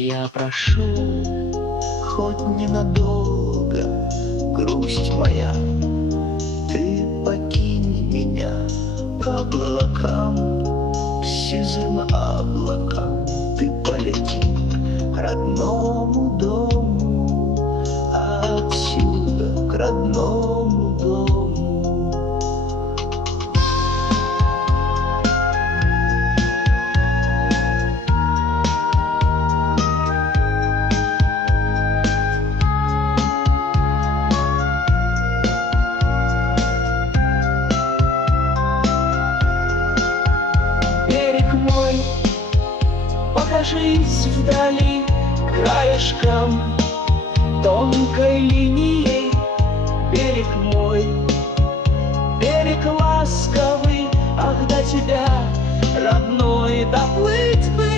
Я прошу, хоть ненадолго, грусть моя, ты покинь меня к облакам, к сизым облакам. Ты полети к родному дому, а отсюда к родному дому. Берег мой, покажись вдали краешком, тонкой линией. Берег мой, берег ласковый, ах, до тебя, родной, доплыть бы